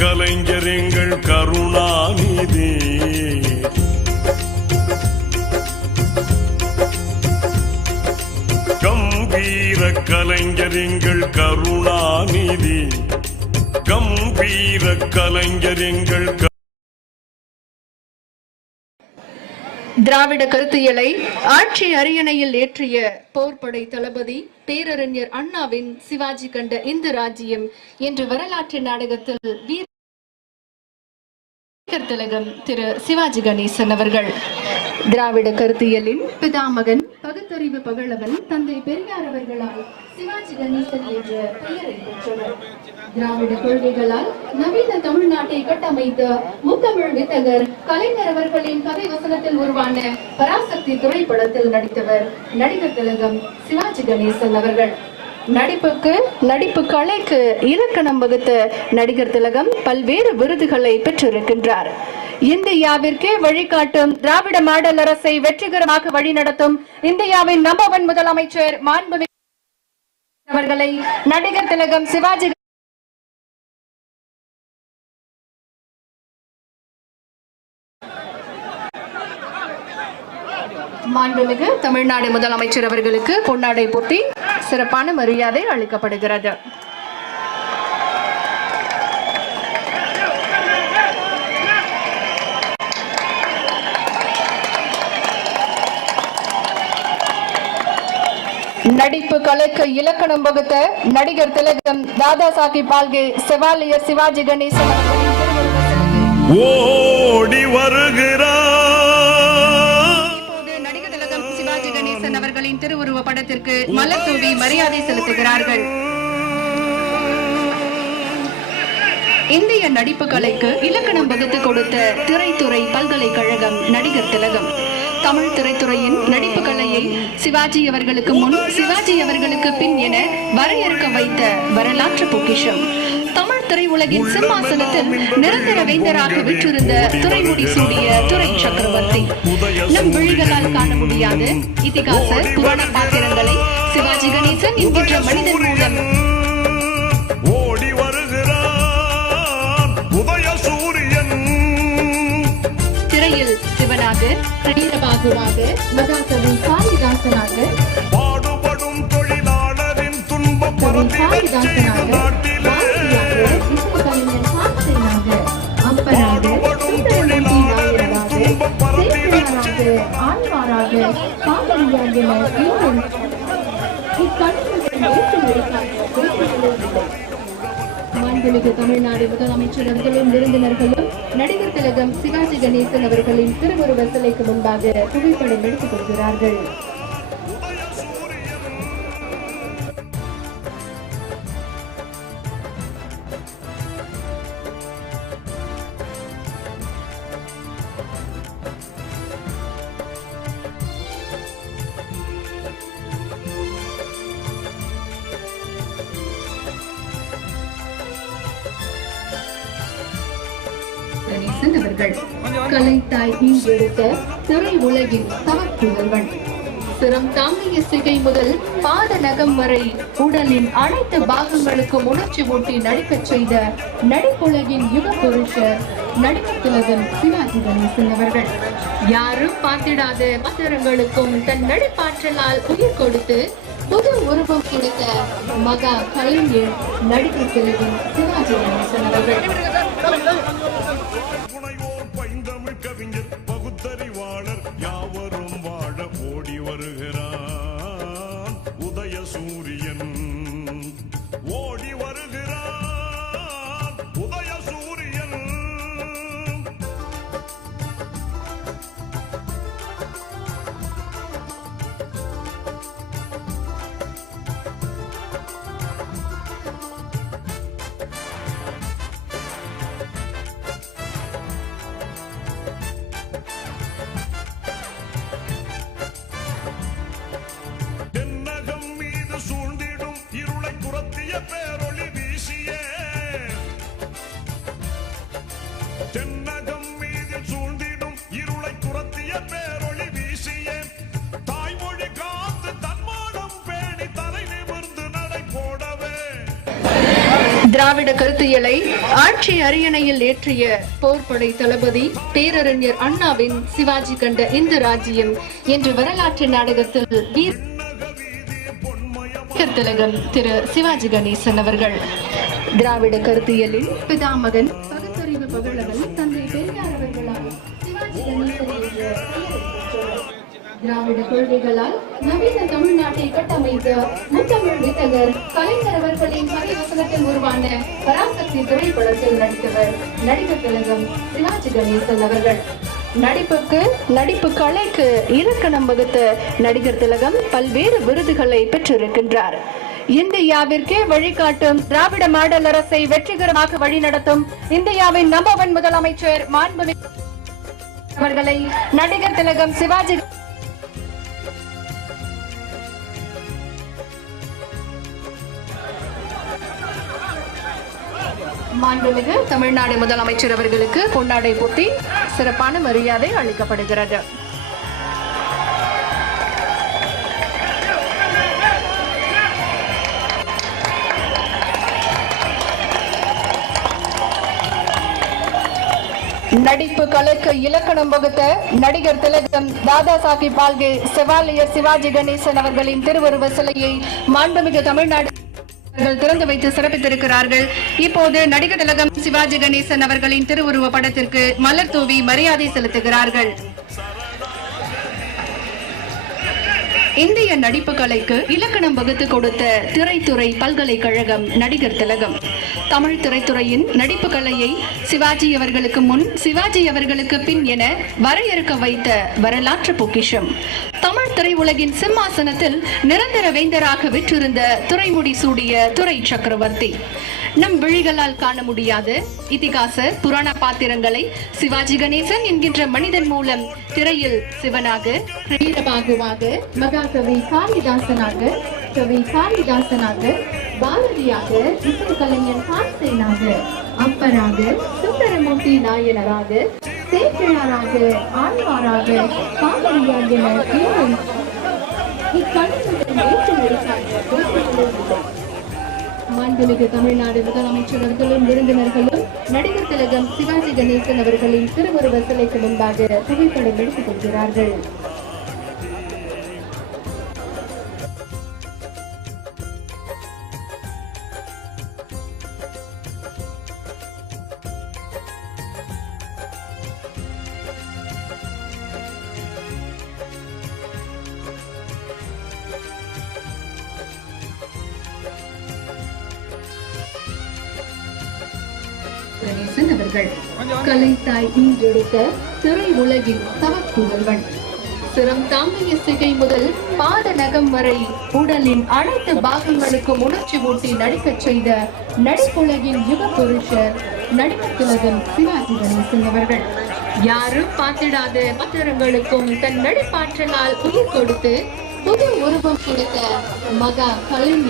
கலைஞர் எங்கள் கருணாநிதி. கம்பீர கலைஞர் எங்கள் கருணாநிதி. கம்பீர கலைஞர் எங்கள் திராவிட கருத்தியலை ஆட்சி அரியணையில் ஏற்றிய போர்படை தளபதி பேரறிஞர் அண்ணாவின் சிவாஜி கண்ட இந்த ராஜ்யம் என்ற வரலாற்று நாடகத்தில் வீரர் திலகம் திரு சிவாஜி கணேசன் அவர்கள் திராவிட கருத்தியலின் பிதாமகன் பகுத்தறிவு பகலவன் தந்தை பெரியார் அவர்களால் சிவாஜி கணேசன் என்ற பெயரை பெற்றவர். திராவிட கொள்கைகளால் நவீன தமிழ்நாட்டை கட்டமைத்த முத்தமிழ் வித்தகர் கலைஞர் அவர்களின் கதை வசனத்தில் உருவான பராசக்தி திரைப்படத்தில் நடித்தவர் நடிகர் திலகம் சிவாஜி கணேசன் அவர்கள். நடிப்பு கலைக்கு இலக்கணம் வகுத்த நடிகர் திலகம் பல்வேறு விருதுகளை பெற்றிருக்கின்றார். இந்தியாவிற்கே வழிகாட்டும் திராவிட மாடல் அரசை வெற்றிகரமாக வழிநடத்தும் இந்தியாவின் நம்பர் 1 முதலமைச்சர் மாண்புமிகு அவர்களை நடிகர் திலகம் சிவாஜி மாண்புமிகு தமிழ்நாடு முதலமைச்சர் அவர்களுக்கு பொன்னாடை போர்த்தி சிறப்பான மரியாதை அளிக்கப்படுகிறது. நடிப்பு கலைக்கு இலக்கணம் வகுத்த நடிகர் திலகம் தாதா சாஹிப் பால்கே செவாலியர் சிவாஜி கணேசன் ஓடி வருகிறார். இப்போது நடிகர் திலகம் சிவாஜி கணேசன் அவர்களின் திருவுருவ படத்திற்கு மலர் தூவி மரியாதை செலுத்துகிறார்கள். இந்திய நடிப்பு கலைக்கு இலக்கணம் வகுத்து கொடுத்த திரைத்துறை பல்கலைக்கழகம் நடிகர் திலகம். தமிழ் திரைத்துறையின் நடிப்பு கலையை சிவாஜி அவர்களுக்கு முன் சிவாஜி அவர்களுக்கு பின் என வரையறுக்க வைத்த வரலாற்று பொக்கிஷம். தமிழ் திரையுலகின் சிம்மாசனத்தில் நிரந்தர வேந்தராக விற்றிருந்த துறைமுடி சூடிய துறை சக்கரவர்த்தி. நம் விழிகளால் காண முடியாத இதிகாச புராண பாத்திரங்களை சிவாஜி கணேசன் என்கின்ற மனிதன் மூலம் ஓடி வருகிறார் உதய சூரியன். திரையில் சிவனாக, வீரபாகுவாக, மகாகவி காளிதாசனாக, பாடுபடும் தொழிலாளரின் துன்பம் காளிதாசனாக, அப்பராக, ஆழ்வாராக, காவிரியாக மாண்புமிகு தமிழ்நாடு முதலமைச்சர்களும் விருந்தினர்களும் நடிகர் திலகம் சிவாஜி கணேசன் அவர்களின் திருவுருவ சிலைக்கு முன்பாக புகைப்படம் எடுத்துக் கொள்கிறார்கள். கலைத்தாய் ஈன்றெடுத்த திரை உலகின் தவப்புதல்வன். சிரம் தாங்கிய சிகை முதல் பாத நகம் வரை உடலின் அனைத்து பாகங்களுக்கும் உணர்ச்சி ஊட்டி நடிக்கச் செய்த நடிப்புலகின் யுக புருஷர் நடிகர் திலகம் சிவாஜி கணேசன் அவர்கள். யாரும் பார்த்திடாத பாத்திரங்களுக்கும் தன் நடிப்பாற்றலால் உயிர் கொடுத்து புது உருவம் கொடுத்த மகா கலைஞர் நடிகர் திலகம் சிவாஜி கணேசன் அவர்கள். கவிஞர் பகுத்தறிவாளர் யாவரும் வாழ ஓடி வருகிறான் உதய சூரியன். ஓடி வருகிறான் உதய சூரியன். பேரொளி வீசிய தென்னகம் மீது சூழ்ந்திடும் இருளை துரத்திய பேரொளி வீசிய தாய்மொழி காத்து தன்மானம் பேணி தலை நிமிர்ந்து நடை போடவே திராவிட கருத்தியலை ஆட்சி அரியணையில் ஏற்றிய போர்படை தளபதி பேரறிஞர் அண்ணாவின் சிவாஜி கண்ட இந்த ராஜ்யம் என்று வரலாற்று நாடகத்தில் வீர திலகம் திரு சிவாஜி கணேசன் அவர்கள் திராவிட கருத்தியலின் பிதாமகன் பகுத்தறிவு பகலவன் தந்தை பெரியார் அவர்களால் சிவாஜி கணேசன் என்ற பெயரை பெற்றவர். திராவிட கொள்கைகளால் நவீன தமிழ்நாட்டை கட்டமைத்த முத்தமிழ் வித்தகர் கலைஞர் அவர்களின் கதைவசனத்தில் உருவான பராசக்தி திரைப்படத்தில் நடித்தவர் நடிகர் திலகம் சிவாஜி கணேசன் அவர்கள். நடிப்பு கலைக்கு இலக்கணம் வகுத்த நடிகர் திலகம் பல்வேறு விருதுகளை பெற்றிருக்கின்றார். இந்தியாவிற்கே வழிகாட்டும் திராவிட மாடல் அரசை வெற்றிகரமாக வழிநடத்தும் இந்தியாவின் நம்பர் 1 முதலமைச்சர் மாண்புமிகு அவர்களை நடிகர் திலகம் சிவாஜி மாண்புமிகு தமிழ்நாடு முதலமைச்சர் அவர்களுக்கு பொன்னாடை போட்டி சிறப்பான மரியாதை அளிக்கப்படுகிறது. நடிப்பு கலைக்கு இலக்கணம் வகுத்த நடிகர் திலகம் தாதா சாஹிப் பால்கே செவாலியர் சிவாஜி கணேசன் அவர்களின் திருவுருவ சிலையை மாண்புமிகு தமிழ்நாடு திறந்து வைத்து சிறப்பித்திருக்கிறார்கள். இப்போது நடிகர் திலகம் சிவாஜி கணேசன் அவர்களின் திருவுருவ படத்திற்கு மலர் தூவி மரியாதை செலுத்துகிறார்கள். இந்திய நடிப்பு கலைக்கு இலக்கணம் வகுத்து கொடுத்த திரைத்துறை பல்கலைக்கழகம் நடிகர் திலகம். தமிழ் திரைத்துறையின் நடிப்பு கலையை சிவாஜி அவர்களுக்கு முன் சிவாஜி அவர்களுக்கு பின் என வரையறுக்க வைத்த வரலாற்று பொக்கிஷம். தமிழ் திரையுலகின் சிம்மாசனத்தில் நிரந்தர வேந்தராக விற்றிருந்த துறைமுடி சூடிய துறை சக்கரவர்த்தி. நம் விழிகளால் காண முடியாத இதிகாச புராண பாத்திரங்களை சிவாஜி கணேசன் என்கின்ற மனிதன் மூலம் திரையில் சிவனாக, வீரபாகுவாக, மகாகவி காளிதாசனாக, கவி காளிதாசனாக, பாரதியாக, இசைக்கலைஞர் ஹாசேனாக, அப்பராக, சுந்தரமூர்த்தி நாயனராக, சேக்கிழாராக, ஆழ்வாராக, காவிரியாக என இன்னும் இக்கலைஞர்கள் ஏற்று நடித்தார்கள். மாண்புமிகு தமிழ்நாடு முதலமைச்சர் அவர்களும் விருந்தினர்களும் நடிகர் திலகம் சிவாஜி கணேசன் அவர்களின் திருவுருவ சிலைக்கு முன்பாக புகைப்படம் எடுத்துக் கொள்கிறார்கள். கணேசன் அவர்கள் கலைத்தாய் ஈன்றெடுத்த திரை உலகின் தவப்புதல்வன். சிரம் தாங்கிய சிகை முதல் பாத நகம் வரை உடலின் அனைத்து பாகங்களுக்கும் உணர்ச்சி ஊட்டி நடிக்கச் செய்த நடிப்புலகின் யுக புருஷர் நடிகர் திலகம் சிவாஜி கணேசன் அவர்கள். யாரும் பார்த்திடாத பாத்திரங்களுக்கும் தன் நடிப்பாற்றலால் உயிர் கொடுத்து புது உருவம் கொடுத்த மகா கலைஞர்